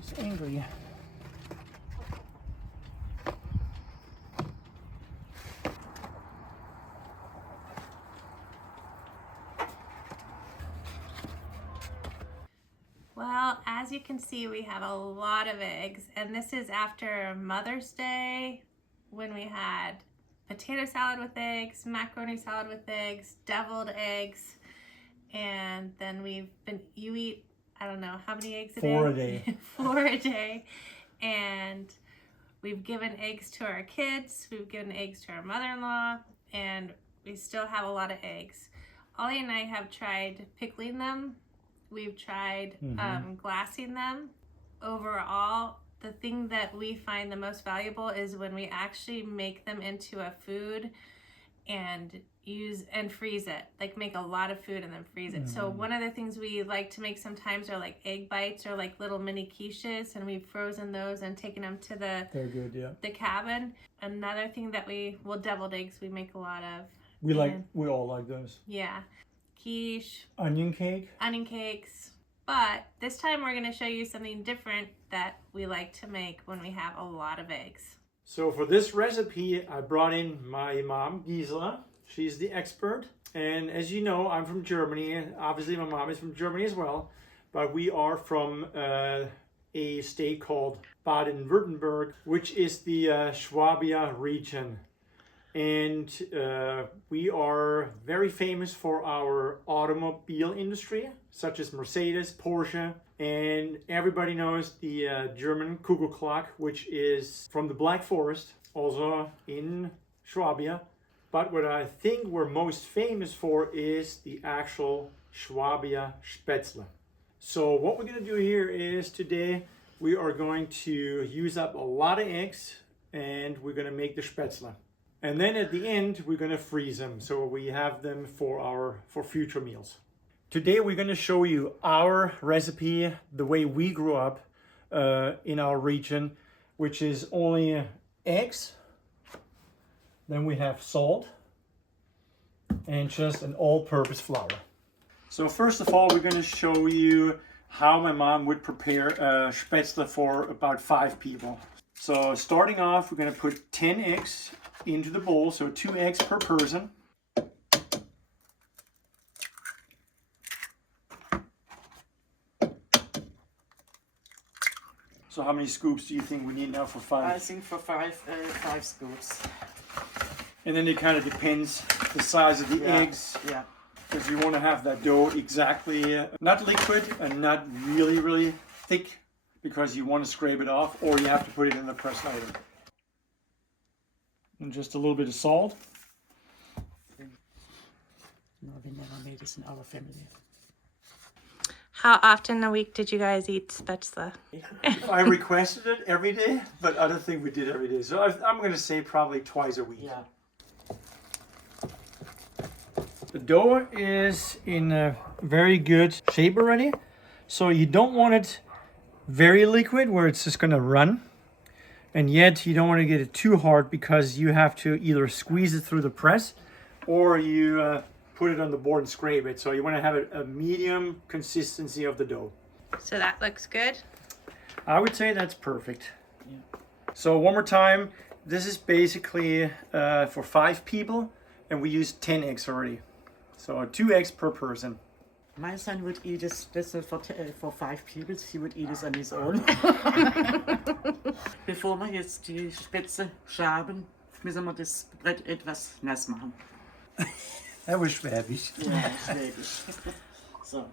She's angry. Well, as you can see, we have a lot of eggs, and this is after Mother's Day when we had potato salad with eggs, macaroni salad with eggs, deviled eggs, and then you eat, I don't know, how many eggs a day? 4 a day. 4 a day, and we've given eggs to our kids, we've given eggs to our mother-in-law, and we still have a lot of eggs. Ollie and I have tried pickling them. We've tried glassing them. Overall, the thing that we find the most valuable is when we actually make them into a food and use and freeze it. Like make a lot of food and then freeze it. So one of the things we like to make sometimes are like egg bites or like little mini quiches, and we've frozen those and taken them to They're good, yeah. the cabin. Another thing that deviled eggs we make a lot of. We all like those. Yeah. Quiche, onion cakes. But this time we're going to show you something different that we like to make when we have a lot of eggs. So for this recipe, I brought in my mom, Gisela. She's the expert. And as you know, I'm from Germany. Obviously, my mom is from Germany as well. But we are from a state called Baden-Württemberg, which is the Schwabia region. And we are very famous for our automobile industry, such as Mercedes, Porsche, and everybody knows the German Kugelclock, which is from the Black Forest, also in Schwabia. But what I think we're most famous for is the actual Schwabia Spätzle. So what we're going to do here is today we are going to use up a lot of eggs, and we're going to make the Spätzle. And then at the end, we're going to freeze them so we have them for future meals. Today, we're going to show you our recipe, the way we grew up in our region, which is only eggs. Then we have salt and just an all-purpose flour. So first of all, we're going to show you how my mom would prepare a Spätzle for about 5 people. So starting off, we're going to put 10 eggs into the bowl, so 2 eggs per person. So how many scoops do you think we need now for 5? I think for 5 scoops. And then it kind of depends the size of the eggs. Yeah. Because you want to have that dough exactly, not liquid and not really, really thick, because you want to scrape it off, or you have to put it in the press later. And just a little bit of salt. No, we never made this in our family. How often a week did you guys eat Spätzle? I requested it every day, but I don't think we did every day. So I'm going to say probably twice a week. Yeah. The dough is in a very good shape already. So you don't want it very liquid where it's just going to run. And yet you don't want to get it too hard, because you have to either squeeze it through the press or you put it on the board and scrape it. So you want to have a medium consistency of the dough. So that looks good. I would say that's perfect. Yeah. So one more time, this is basically for 5 people, and we used 10 eggs already. So 2 eggs per person. My son would eat a Spätzle for 5 people. He would eat it on his own. Bevor wir jetzt die Spätzle schaben, müssen wir das Brett etwas nass machen. That was Schwäbisch. Ja, Schwäbisch. So.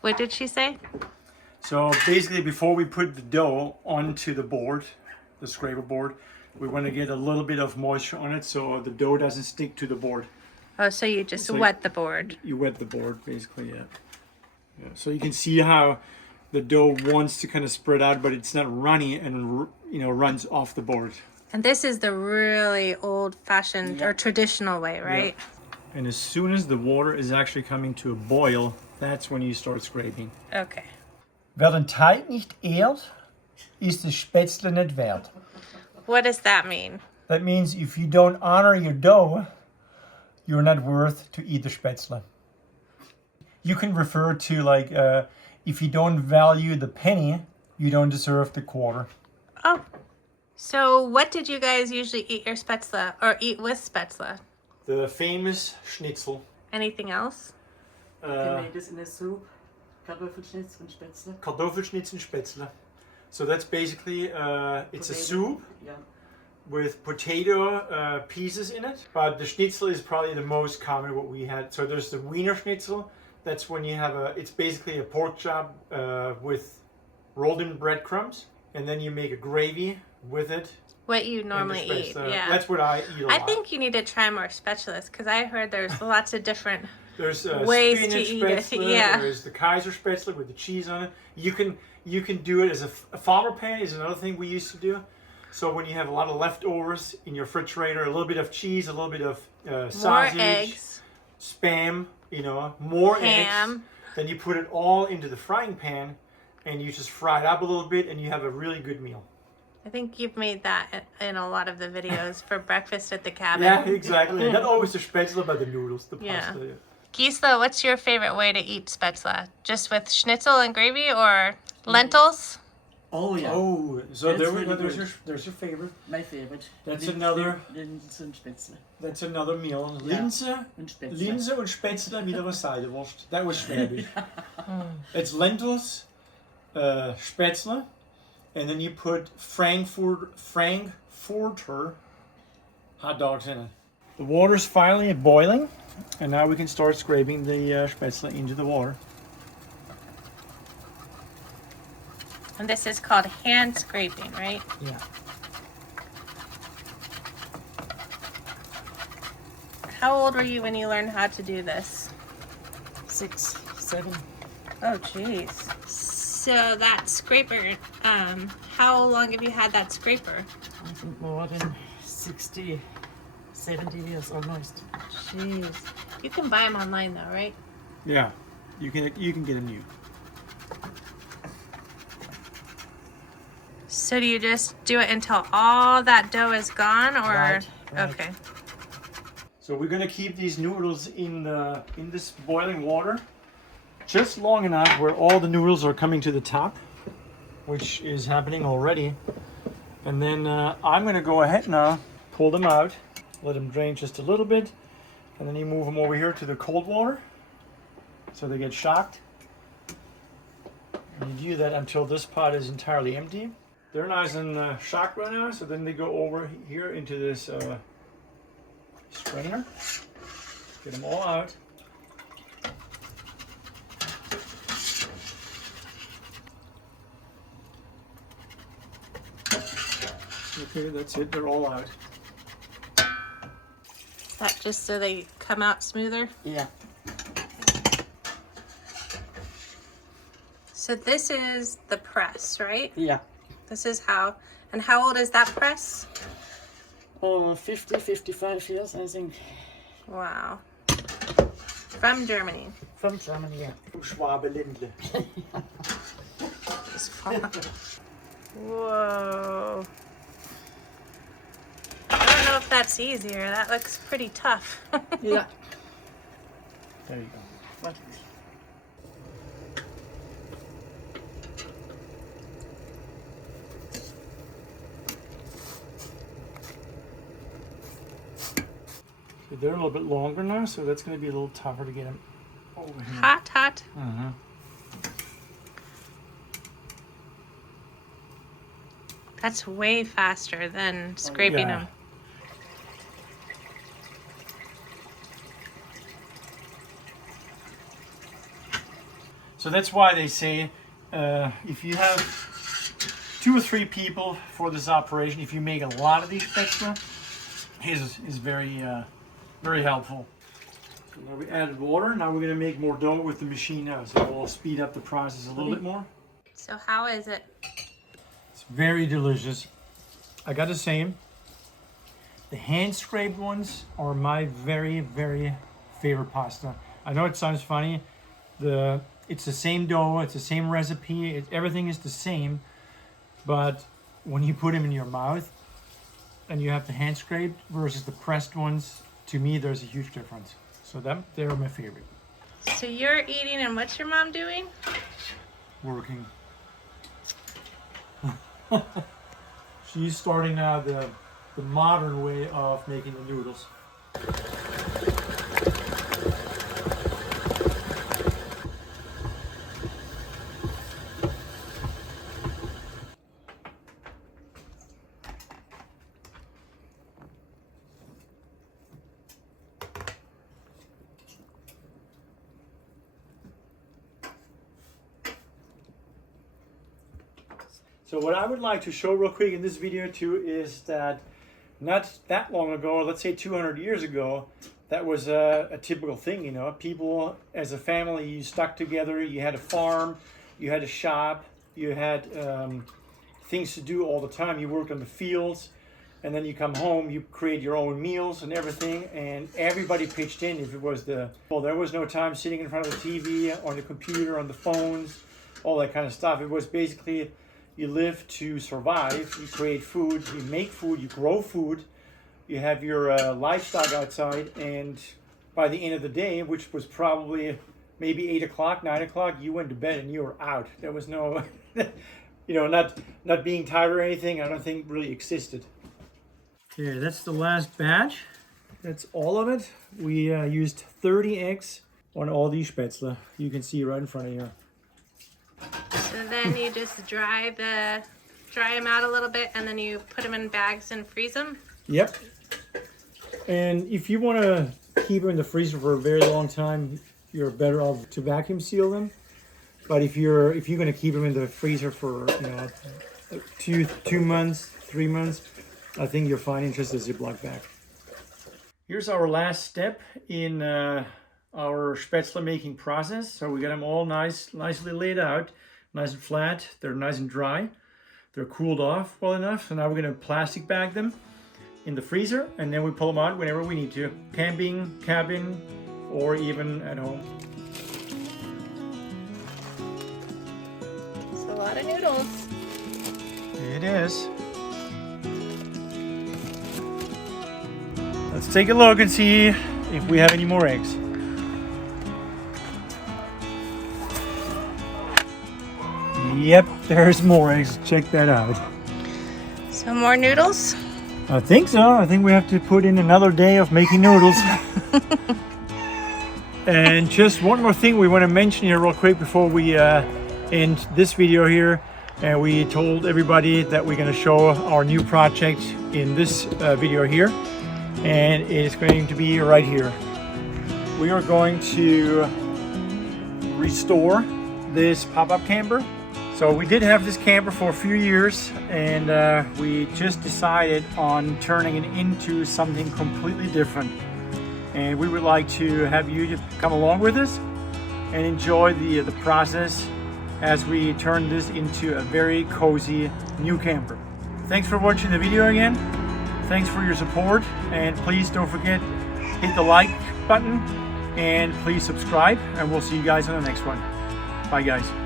What did she say? So basically, before we put the dough onto the board, the scraper board, we want to get a little bit of moisture on it so the dough doesn't stick to the board. Oh, so you just wet the board. You wet the board, basically, yeah. So you can see how the dough wants to kind of spread out, but it's not runny and, runs off the board. And this is the really old-fashioned or traditional way, right? Yeah. And as soon as the water is actually coming to a boil, that's when you start scraping. Okay. Wer den Teig nicht ehrt, ist das Spätzle nicht wert. What does that mean? That means if you don't honor your dough, you're not worth to eat the Spätzle. You can refer to if you don't value the penny, you don't deserve the quarter. Oh, so what did you guys usually eat your spätzle or eat with spätzle? The famous schnitzel. Anything else? We made this in a soup. Kartoffelschnitz and Spätzle. Kartoffelschnitz and Spätzle. So that's basically, it's a soup Yeah. with potato pieces in it. But the schnitzel is probably the most common what we had. So there's the Wiener Schnitzel. That's when you have it's basically a pork chop with rolled in breadcrumbs. And then you make a gravy with it. What you normally eat, yeah. That's what I eat a lot. I think you need to try more spätzles because I heard there's lots of different There's ways spinach to eat it. spätzle, Yeah. There's the Kaiser spätzle with the cheese on it. You can do it as a farmer pan is another thing we used to do. So when you have a lot of leftovers in your refrigerator, a little bit of cheese, a little bit of sausage, More eggs, spam, more ham. eggs. Then you put it all into the frying pan, and you just fry it up a little bit, and you have a really good meal. I think you've made that in a lot of the videos for breakfast at the cabin. Yeah, exactly. Not always the spätzle, but the noodles, the Yeah. pasta. Yeah. Gisela, what's your favorite way to eat spätzle? Just with schnitzel and gravy or lentils? Oh yeah. Oh, so That's there we go. really There's your favorite. My favorite. That's another- Linse and Spätzle. That's another meal. Yeah. Linse, And Spätzle. Linse und Spätzle mit einer Seidewurst. That was Schwäbisch. It's lentils, Spätzle, and then you put Frankfurter hot dogs in it. The water's finally boiling, and now we can start scraping the Spätzle into the water. And this is called hand scraping, right? Yeah. How old were you when you learned how to do this? 6, 7. Oh, jeez. So that scraper, how long have you had that scraper? I think more than 60, 70 years almost. Jeez. You can buy them online though, right? Yeah. You can get them new. So do you just do it until all that dough is gone, or Right. okay? So we're gonna keep these noodles in this boiling water just long enough where all the noodles are coming to the top, which is happening already. And then I'm gonna go ahead now, pull them out, let them drain just a little bit, and then you move them over here to the cold water so they get shocked. And you do that until this pot is entirely empty. They're nice and shocked right now, so then they go over here into this strainer. Get them all out. Okay, that's it. They're all out. Is that just so they come out smoother? Yeah. So this is the press, right? Yeah. This is how, and how old is that press? Oh, 50, 55 years, I think. Wow. From Germany. From Germany, yeah. From Schwabe-Lindle. Whoa. I don't know if that's easier. That looks pretty tough. Yeah. There you go. What? So they're a little bit longer now, so that's going to be a little tougher to get them over here. Hot, hot. Uh-huh. That's way faster than scraping Yeah. them. So that's why they say if you have 2 or 3 people for this operation, if you make a lot of these spätzle, his is very very helpful. So now we added water. Now we're going to make more dough with the machine now, so we'll speed up the process a little bit more. So how is it? It's very delicious. I gotta say, the hand scraped ones are my very, very favorite pasta. I know it sounds funny. It's the same dough, it's the same recipe, everything is the same, but when you put them in your mouth and you have the hand scraped versus the pressed ones, to me there's a huge difference. So they're my favorite. So you're eating, and what's your mom doing? Working. She's starting now the modern way of making the noodles. So what I would like to show real quick in this video too is that not that long ago, let's say 200 years ago, that was a typical thing, you know. People as a family, you stuck together, you had a farm, you had a shop, you had things to do all the time. You worked on the fields, and then you come home, you create your own meals and everything, and everybody pitched in. If it was well, there was no time sitting in front of the TV, on the computer, on the phones, all that kind of stuff. It was basically, you live to survive, you create food, you make food, you grow food, you have your livestock outside, and by the end of the day, which was probably maybe 8 o'clock, 9 o'clock, you went to bed and you were out. There was no, you know, not being tired or anything, I don't think really existed. Okay, that's the last batch. That's all of it. We used 30 eggs on all these spätzle. You can see right in front of you. So then you just dry them out a little bit, and then you put them in bags and freeze them. Yep. And if you want to keep them in the freezer for a very long time, you're better off to vacuum seal them. But if you're going to keep them in the freezer for, you know, 2 months, 3 months, I think you're fine in just a Ziploc bag. Here's our last step in our spätzle making process. So we got them all nicely laid out, nice and flat. They're nice and dry. They're cooled off well enough. So now we're going to plastic bag them in the freezer, and then we pull them out whenever we need to. Camping, cabin, or even at home. It's a lot of noodles. It is. Let's take a look and see if we have any more eggs. Yep, there's more eggs. Check that out. So more noodles? I think so. I think we have to put in another day of making noodles. And just one more thing we want to mention here real quick before we end this video here. And we told everybody that we're going to show our new project in this video here. And it's going to be right here. We are going to restore this pop-up camper. So we did have this camper for a few years, and we just decided on turning it into something completely different. And we would like to have you come along with us and enjoy the process as we turn this into a very cozy new camper. Thanks for watching the video again. Thanks for your support, and please don't forget, hit the like button and please subscribe, and we'll see you guys on the next one. Bye guys.